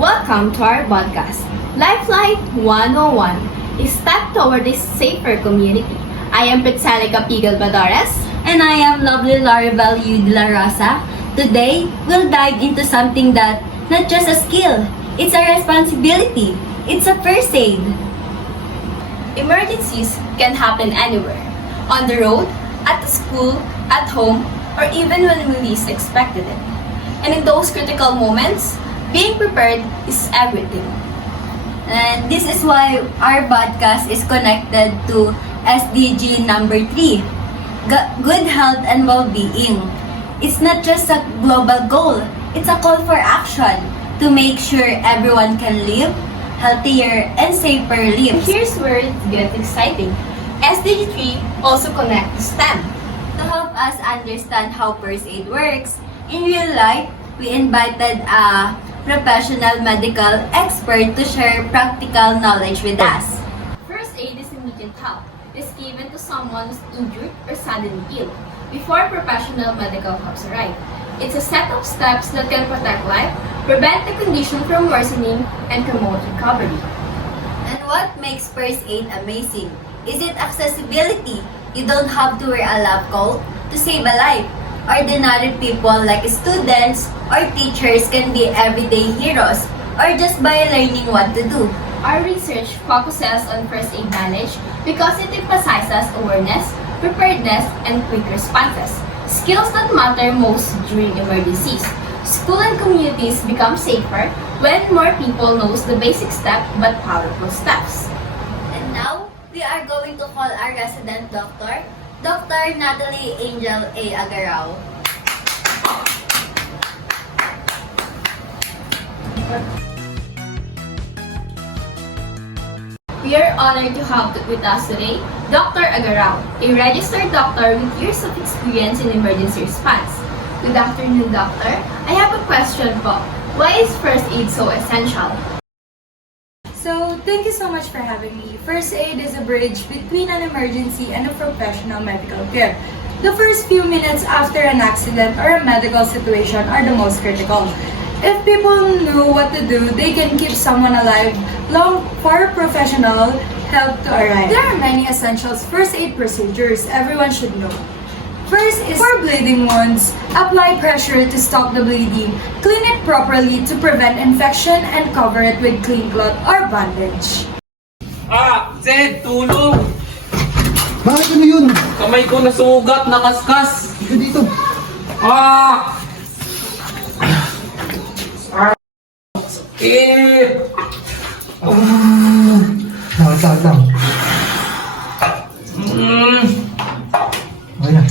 Welcome to our podcast, Lifeline 101, a step toward a safer community. I am Pitzalica Pigel Badores. And I am lovely Laribel U. De La Rosa. Today, we'll dive into something that not just a skill, it's a responsibility. It's a first aid. Emergencies can happen anywhere, on the road, at the school, at home, or even when we least expected it. And in those critical moments, being prepared is everything. And this is why our podcast is connected to SDG number 3, good health and well-being. It's not just a global goal, it's a call for action to make sure everyone can live healthier and safer And lives. here's where it gets exciting. SDG 3 also connects to STEM. To help us understand how first aid works, in real life, we invited a professional medical expert to share practical knowledge with us. First aid is immediate help. It is given to someone who's injured or suddenly ill before professional medical help arrive. It's a set of steps that can protect life, prevent the condition from worsening, and promote recovery. And what makes first aid amazing? Is it accessibility? You don't have to wear a lab coat to save a life. Ordinary people like students or teachers can be everyday heroes or just by learning what to do. Our research focuses on first aid knowledge because it emphasizes awareness, preparedness, and quick responses, skills that matter most during emergencies. School and communities become safer when more people knows the basic step but powerful steps. And now, we are going to call our resident doctor, Dr. Natalie Angel A. Agarao. We are honored to have with us today Dr. Agarao, a registered doctor with years of experience in emergency response. Good afternoon, doctor. I have a question po. Why is first aid so essential? So, thank you so much for having me. First aid is a bridge between an emergency and a professional medical care. The first few minutes after an accident or a medical situation are the most critical. If people know what to do, they can keep someone alive long for professional help to arrive. There are many essentials first aid procedures everyone should know. First is for bleeding wounds, apply pressure to stop the bleeding, clean it properly to prevent infection, and cover it with clean cloth or bandage. Zed, tulong! Bakit ano yun? Kamay ko nasugat, nakaskas! Ito dito. Ah! Sakit! Nakasaan lang. Okay na.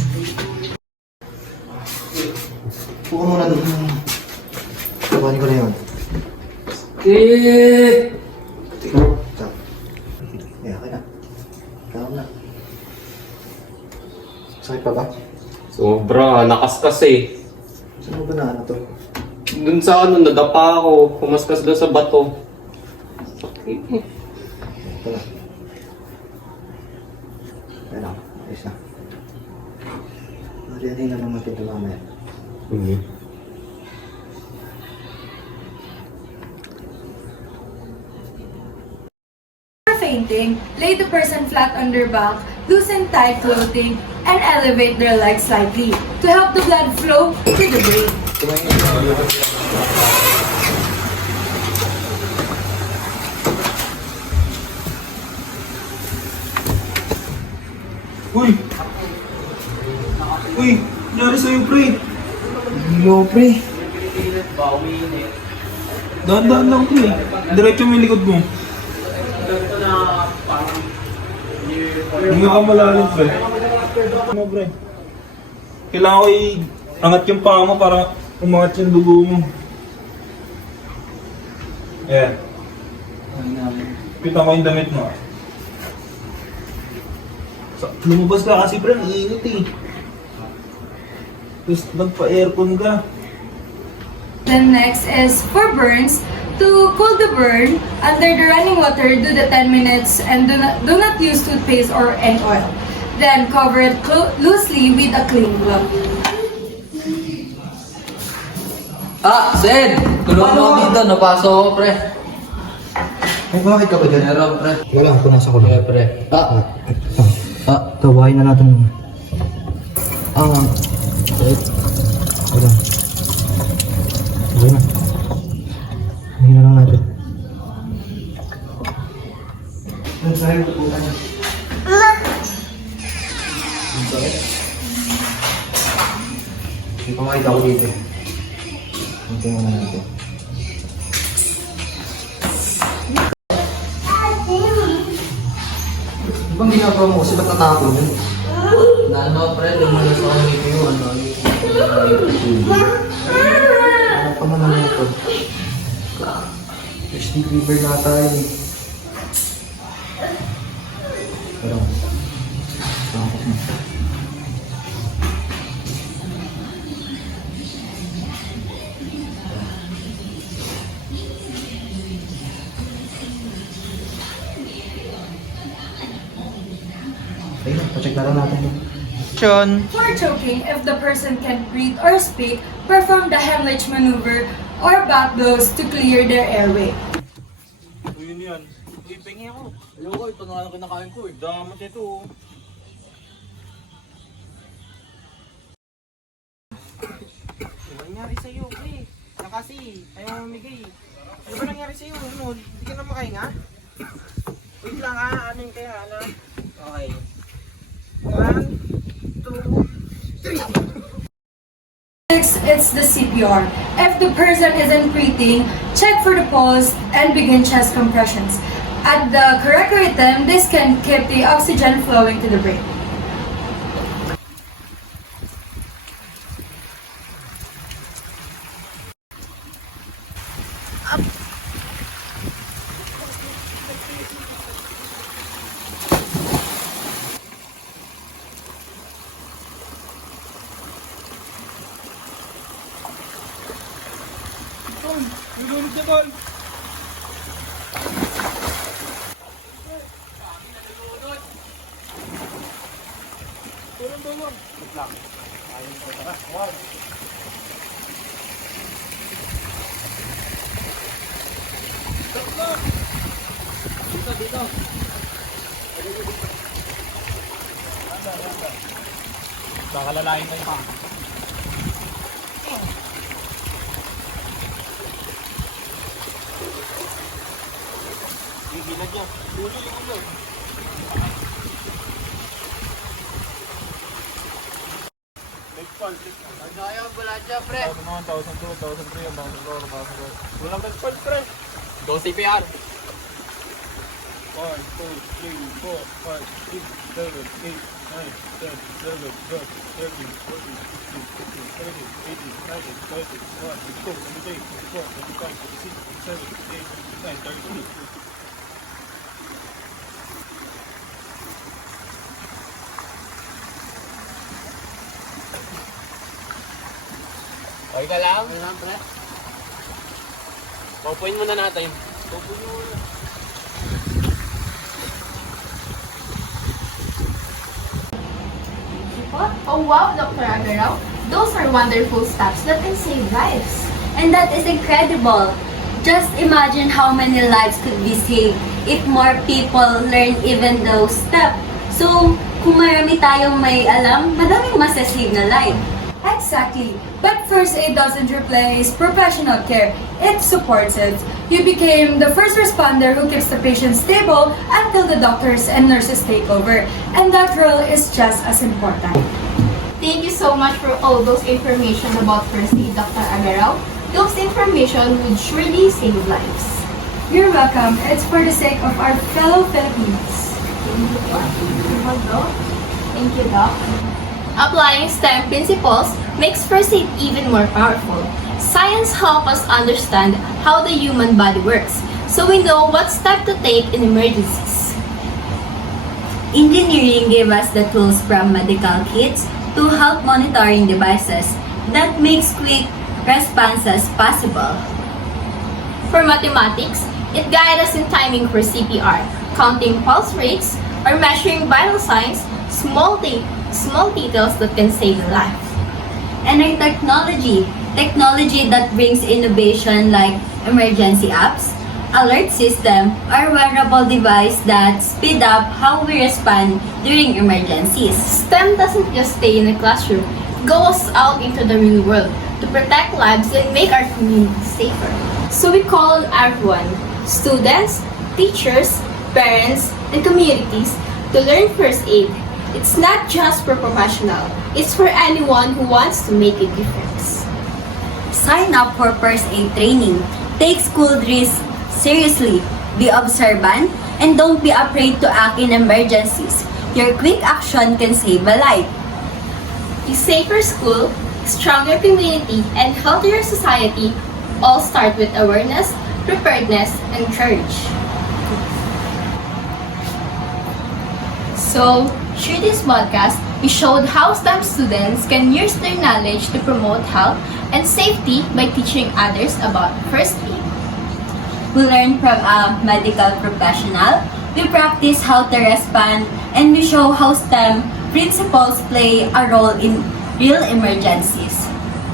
Puka muna doon. Tabanin ko na yun. Sakit! Tap. Okay na. Tawag na. Sakit pa ba? Sobra, nakaskas eh. Saan mo ba na ano to? Dun sa nadapa ako, pumaskas doon sa bato. Sakit eh. Ito na. Ayan na. Ayos na. Mariyanin na naman ito mamaya. For fainting, lay the person flat on their back, loosen tight clothing, and elevate their legs slightly to help the blood flow to the brain. Uy! Uy! Nangyari sa'yo, pre? Hello, pre. Daan-daan lang, pre. Diretso mo yung likod mo. Hindi ka malalim, pre. Ano, pre? Kailangan ko i-angat yung paa mo para umangat yung dugo mo. Ayan. Kita ko yung damit mo. Lumabas ka kasi, pre. Ang init eh. Tapos nagpa-aircon ka. Then next is for burns. To cool the burn, under the running water, do the 10 minutes and do not use toothpaste or any oil. Then cover it loosely with a clean glove. Zed! Tulungan mo dito, napasok ako, pre. Ay, bakit ka ba dyan? Meron, pre. Wala, ako nasa kulong. Pre, pre. Tawahin na natin. Wait. Wala. Okay na. Hindi na lang natin. Sa'yo, pupunta na. Hindi pa makita ko dito. Hindi mo na natin. Di bang ginagawa mo? Kasi ba't natakot yun? Ano, pre, lumalas ako ng ito yung ano. Ano pa naman ito? HD River na tayo. Pero, takot na. Ayun, pacheck na lang natin. For choking, if the person can't breathe or speak, perform the Heimlich maneuver or back blows to clear their airway. Uy, yun yan. Uy, pengi ako. Ayoko, ito na lang kinakain ko eh. Damat ito, oh. Ano nangyari sa'yo, pre? Na kasi, ayaw mamigay. Ano ba nangyari sa'yo? Ano, hindi ka na makahinga? Wait lang ano yung kaya, ano? Okay. 1, 2, 3. It's the CPR. If the person isn't breathing, check for the pulse and begin chest compressions. At the correct rhythm, this can keep the oxygen flowing to the brain. Nilunod na, tol. Tulong. Wait lang. Ayun ko, tara. Wow. Dito. Baka lalain mo pa. Gigilag nyo. Tuloy yung ulo. Next pulse. Ayaw, wala dyan, pre. 1,001, 1,002, 1,003, 1,004, 1,005. Walang next pulse, pre. Go CPR. 1, 2, 3, 4, 5, 6, 7, 8, 9, 10, 11, 12, 13, 14, 15, 16, 17, 18, 19, 20, 21, 22, 23, 24, 25, 26, 27, 28, 29, 30. Okay ka lang? Okay lang, pre. Paupuin muna natin. Paupuin muna. Oh wow, Dr. Agaraw. Those are wonderful steps that can save lives. And that is incredible. Just imagine how many lives could be saved if more people learn even those steps. So, kung marami tayong may alam, madaming masasave na life. Exactly. But first aid doesn't replace professional care. It supports it. You became the first responder who keeps the patient stable until the doctors and nurses take over. And that role is just as important. Thank you so much for all those information about first aid, Dr. Agaraw. Those information would surely save lives. You're welcome. It's for the sake of our fellow Filipinos. Thank you, Doc. Applying STEM principles makes first aid even more powerful. Science helps us understand how the human body works, so we know what step to take in emergencies. Engineering gave us the tools from medical kits to help monitoring devices that makes quick responses possible. For mathematics, it guides us in timing for CPR, counting pulse rates, or measuring vital signs, small details that can save a life. And our technology Technology that brings innovation like emergency apps, alert system, or wearable device that speed up how we respond during emergencies. STEM doesn't just stay in the classroom. It goes out into the real world to protect lives and make our community safer. So we call on everyone, students, teachers, parents, and communities to learn first aid. It's not just for professionals, it's for anyone who wants to make a difference. Sign up for first aid training. Take school drills seriously. Be observant and don't be afraid to act in emergencies. Your quick action can save a life. A safer school, stronger community, and healthier society all start with awareness, preparedness, and courage. So, through this podcast, we showed how STEM students can use their knowledge to promote health and safety by teaching others about first aid. We learn from a medical professional, we practice how to respond, and we show how STEM principles play a role in real emergencies.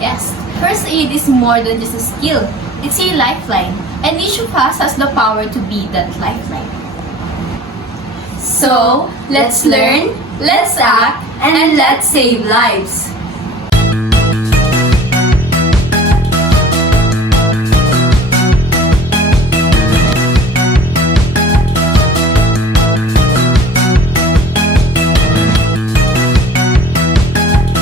Yes, first aid is more than just a skill. It's a lifeline, and each of us has the power to be that lifeline. So, let's learn, let's act, and let's save lives.